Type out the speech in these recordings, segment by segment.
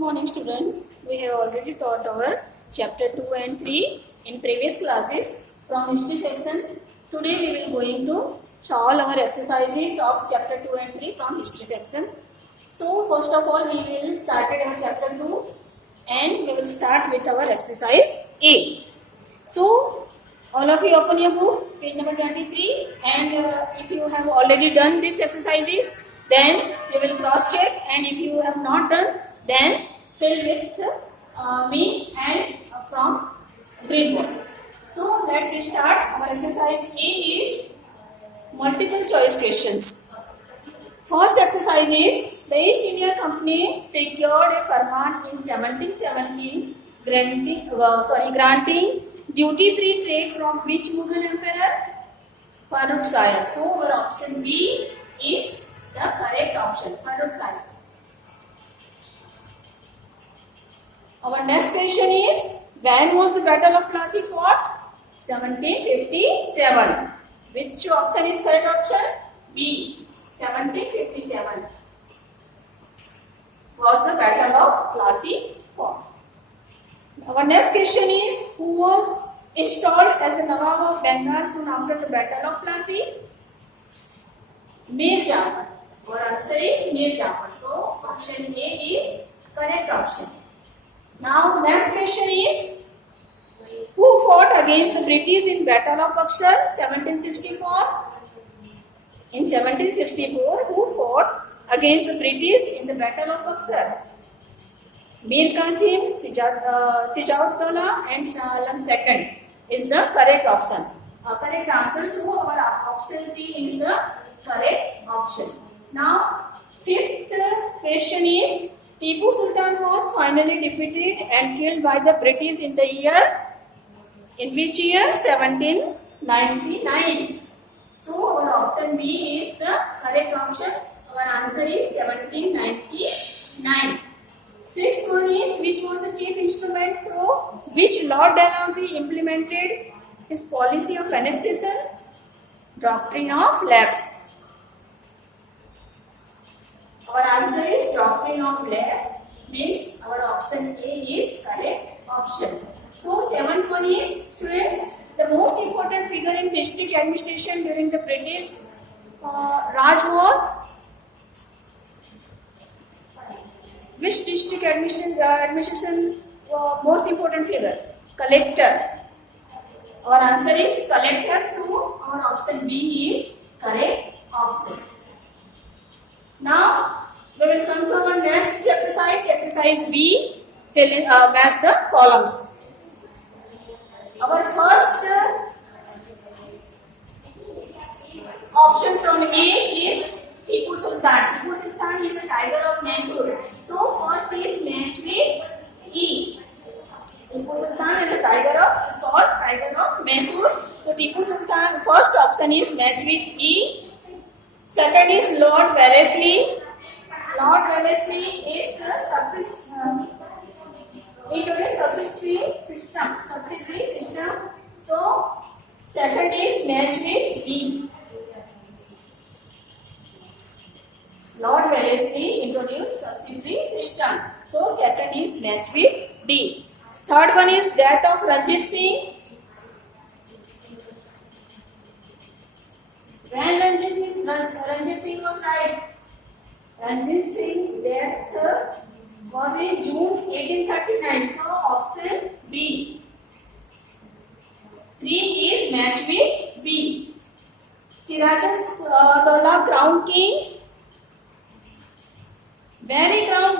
morning, student. We have already taught our chapter 2 and 3 in previous classes from history section. Today we will going to solve our exercises of chapter 2 and 3 from history section. So first of all we will start our chapter 2 and we will start with our exercise A. So all of you open your book, page number 23, and if you have already done these exercises, then you will cross check, and if you have not done, then fill with me and from green board. So let's start. Our exercise A is multiple choice questions. First exercise is the East India Company secured a firman in 1717 granting duty-free trade from which Mughal emperor? Farrukh Shah. So our option B is the correct option, Farrukh Shah. Our next question is, when was the Battle of Plassey fought? 1757. Which option is correct option? B. 1757 was the Battle of Plassey fought. Our next question is, who was installed as the Nawab of Bengal soon after the Battle of Plassey? Mir Jafar. Our answer is Mir Jafar. So option A is correct option. Now next question is, who fought against the British in Battle of Buxar 1764? In 1764, who fought against the British in the Battle of Buxar? Mir Qasim, Sijaudullah and Shah Alam II is the correct option. Correct answer. So our option C is the correct option. Now fifth question is, Tipu Sultan was finally defeated and killed by the British in the year, in which year? 1799. So our option B is the correct option. Our answer is 1799. Sixth one is, which was the chief instrument through which Lord Dalhousie implemented his policy of annexation? Doctrine of lapse. Our answer is doctrine of lapse, means our option A is correct option. So seventh one is, students, the most important figure in district administration during the British Raj was? Which district administration most important figure? Collector. Our answer is collector. So our option B is correct option. Now we will come to our next exercise. Exercise B. Fill in, match the columns. Our first option from A is Tipu Sultan. Tipu Sultan is the tiger of Mysore. So first is match with E. Tipu Sultan is a is called tiger of Mysore. So Tipu Sultan, first option is match with E. Second is Lord Wellesley. Lord Wellesley is introduced subsidiary system. So second is match with D. Lord Wellesley introduced subsidiary system. So second is match with D. Third one is death of Ranjit Singh. When Ranjit Singh was died? Ranjit Singh's death was in June 1839. So option B. 3 is match with B. Sirajuddaula crown king. Very crown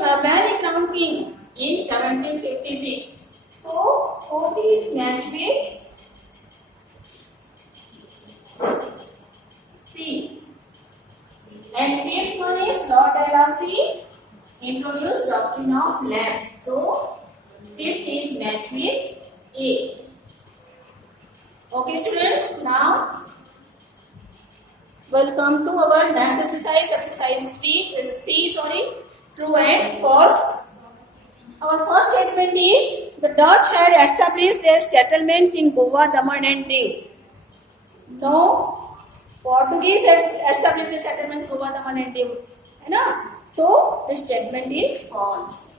king in 1756. So fourth is match with C. And fifth one is Lord Dalhousie introduced doctrine of lapse. So fifth is match with A. Okay students, now we'll come to our next exercise. Exercise 3 C. True and false. Our first statement is, the Dutch had established their settlements in Goa, Daman and Diu. No, Portuguese had established their settlements in Goa, Daman and Diu. So this statement is false.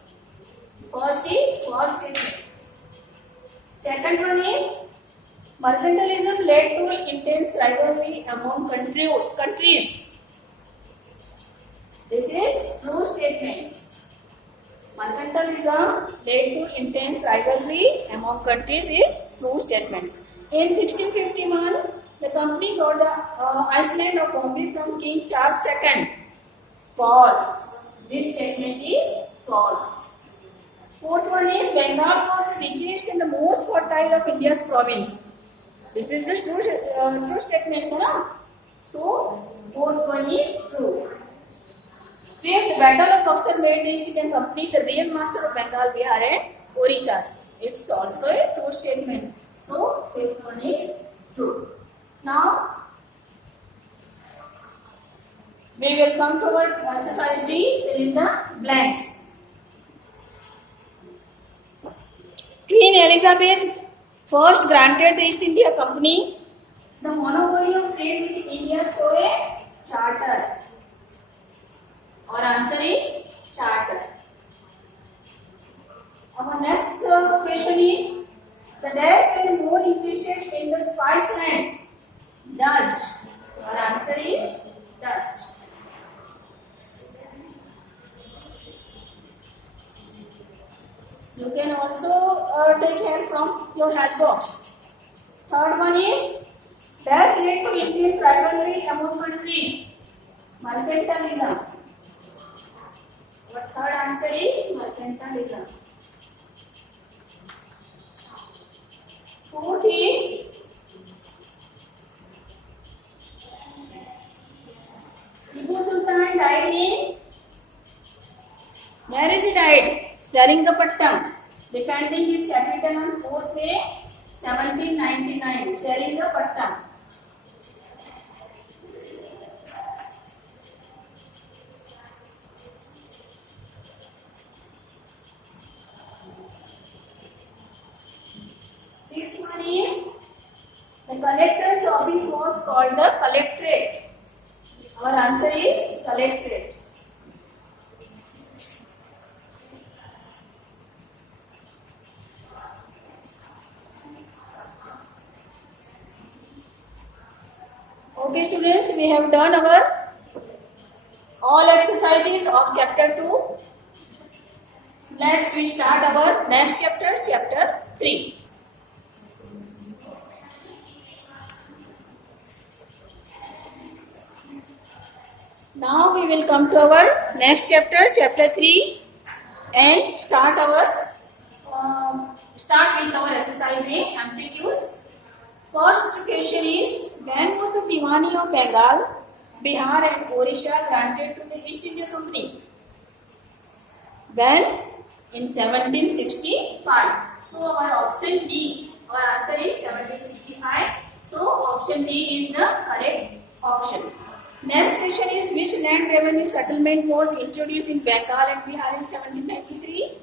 First is false statement. Second one is mercantilism led to intense rivalry among countries. This is true statements. Mercantilism led to intense rivalry among countries is true statements. In 1651, the company got the Iceland of Bombay from King Charles II. False. This statement is false. Fourth one is Bengal was the richest and the most fertile of India's province. This is the true statement, na? So, fourth one is true. Fifth, the Battle of Buxar made the East Indian Company the real master of Bengal, Bihar and Orissa. It's also a true statement. So, fifth one is true. Now, we will come to our exercise D, fill in the blanks. Queen Elizabeth first granted the East India Company the monopoly of trade with India through a charter. Our answer is charter. Our next question is, the Dutch were more interested in the spice land. Dutch. Our answer is Dutch. You can also take help from your help box. Third one is, Dutch led to intense rivalry among countries. Mercantilism. Our third answer is mercantilism. Fourth is, Tipu Sultan died in, where is he died? Seringapatam, defending his capital on 4th May 1799. Seringapatam. Fifth one is, the collector's office was called the collectorate. Our answer is collectorate. Okay students, we have done our all exercises of chapter 2. Let's we start our next chapter, chapter 3. Now we will come to our next chapter, chapter 3, and start with our exercise A, MCQs. First question is, when was the Diwani of Bengal, Bihar and Orissa granted to the East India Company? When? In 1765. So our option B, our answer is 1765. So option B is the correct option. Next question is, which land revenue settlement was introduced in Bengal and Bihar in 1793?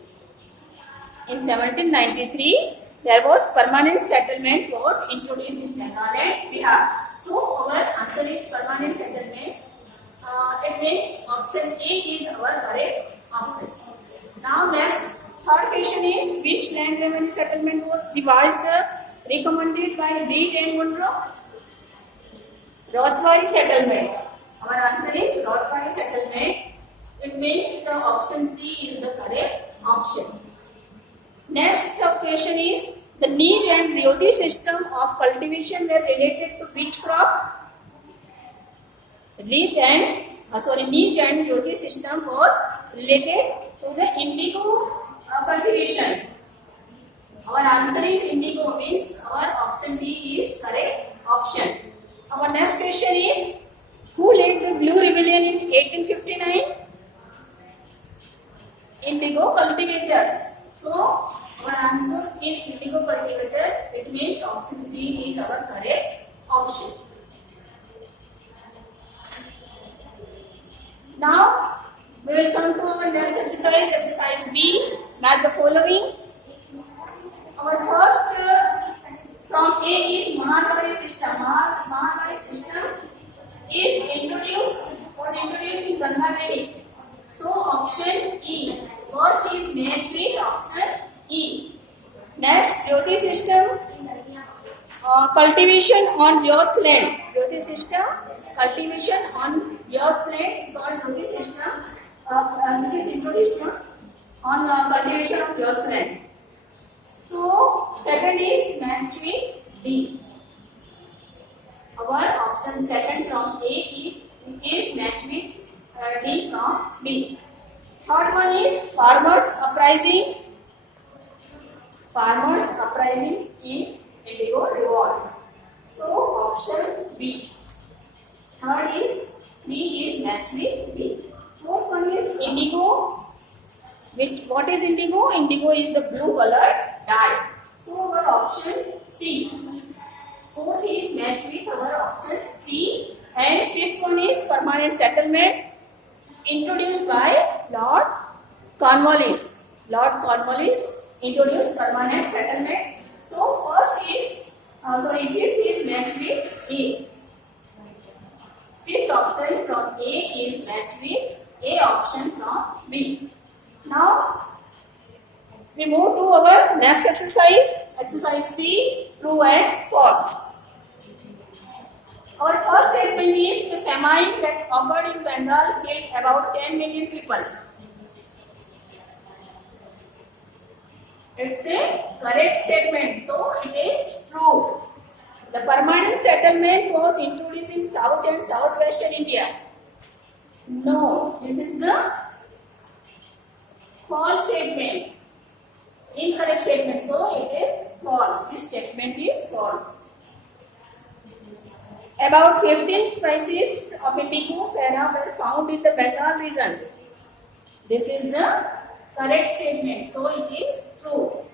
In 1793, there was permanent settlement was introduced in Bengal and Bihar. So our answer is permanent settlements. It means option A is our correct option. Now next, third question is, which land revenue settlement was devised, recommended by Reed and Monroe? Rothwari settlement. Our answer is Rothwari settlement. It means the option C is the correct option. Next question is, the Nij and Rayoti system of cultivation were related to which crop? Nij and Rayoti system was related to the indigo cultivation. Our answer is indigo, means our option B is correct option. Our next question is, who led the Blue Rebellion in 1859? Indigo cultivators. So our answer is indigo cultivator. It means option C is our correct option. Now we will come to our next exercise, exercise B. Match the following. Our first from A is Maharwari system. Maharwari system was introduced in Ganga Valley. So option E. First is match with cultivation on Jyoth's land. Jyoti system, cultivation on Jyoth's land is called Jyoti system, which is introduced on cultivation of Jyoth's land. So, second is match with B. Our option second from A is match with D from B. Third one is farmers uprising. Farmers uprising in Indigo revolt. So option B. Third is 3 is match with B. Fourth one is indigo. What is indigo? Indigo is the blue color dye. So our option C. Fourth is match with our option C. And fifth one is permanent settlement introduced by Lord Cornwallis. Lord Cornwallis introduced permanent settlements. So fifth is match with A. Fifth option from A is match with A option from B. Now we move to our next exercise. Exercise C, true and false. Our first statement is the famine that occurred in Bengal killed about 10 million people. It's a correct statement, so it is true. The permanent settlement was introduced in South and Southwestern India. No, this is the false statement. Incorrect statement, so it is false. This statement is false. About 15 species of indigo flora were found in the Bengal region. This is the correct statement, so it is true.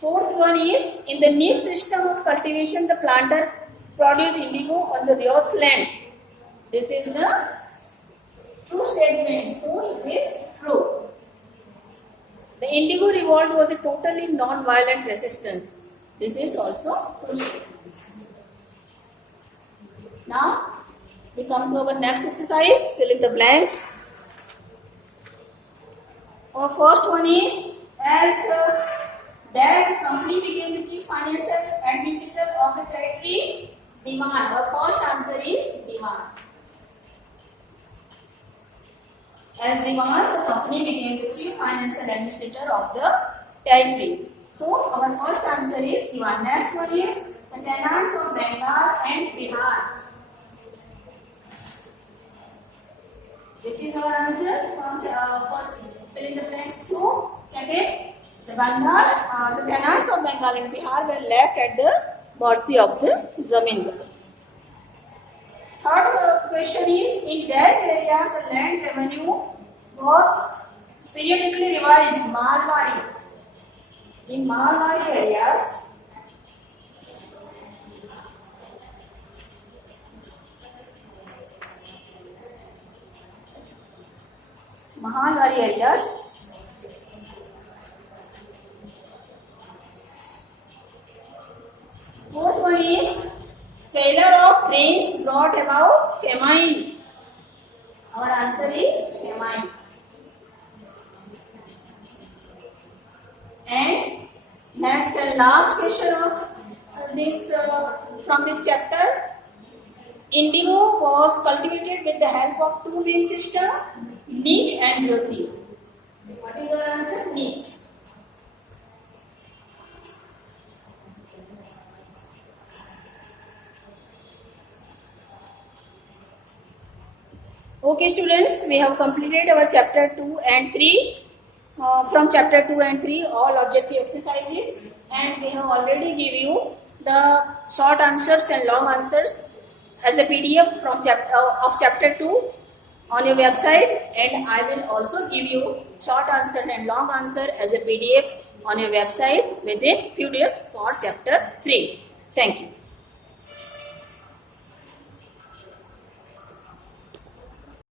Fourth one is, in the niche system of cultivation, the planter produced indigo on the Jyoth's land. This is the true statement, so it is true. The indigo revolt was a totally non-violent resistance. This is also true statement. Now, we come to our next exercise, fill in the blanks. Our first one is, as the company became the chief financial administrator of the territory, demand. Our first answer is demand. As demand, the company became the chief financial administrator of the territory. So, our first answer is demand. Next one is the tenants of Bengal and Bihar. Which is our answer? First, fill in the blanks 2. Check it. The tenants of Bengal and Bihar were left at the mercy of the zamindar. Third question is, in dash areas the land revenue was periodically revised. Malwari. In Malwari areas, fourth one is, failure of rains brought about famine. Our answer is famine. And next and last question of this from this chapter, indigo was cultivated with the help of two main systems, niche and jyoti. What is our answer? Niche. Okay students, we have completed our chapter 2 and 3. From chapter 2 and 3, all objective exercises, and we have already give you the short answers and long answers as a PDF from chapter 2 on your website, and I will also give you short answer and long answer as a PDF on your website within few days for chapter 3. Thank you.